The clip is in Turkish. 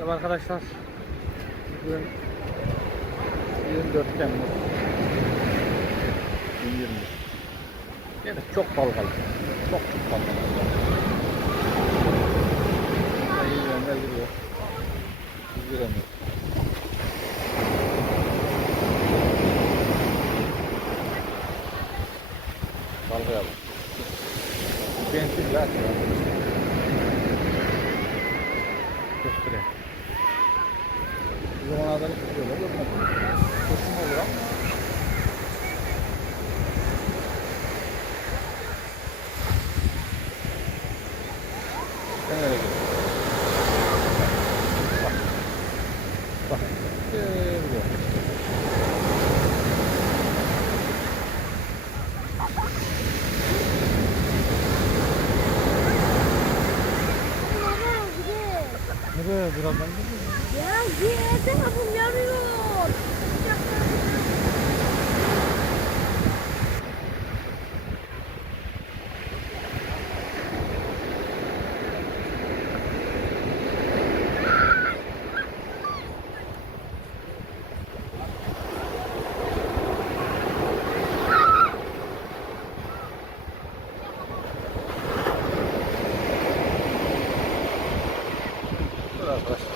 Merhaba arkadaşlar. Bugün 24 Temmuz 2020. Yine çok dalgalı. Çok çok dalgalı. İyi yönler gidiyor. Biz giremiyoruz. Dalgaya bak. Benzin gaz 나가는 거예요. 여기랑 고추먹이랑 Ya yerde mum yanıyor. arkadaşlar.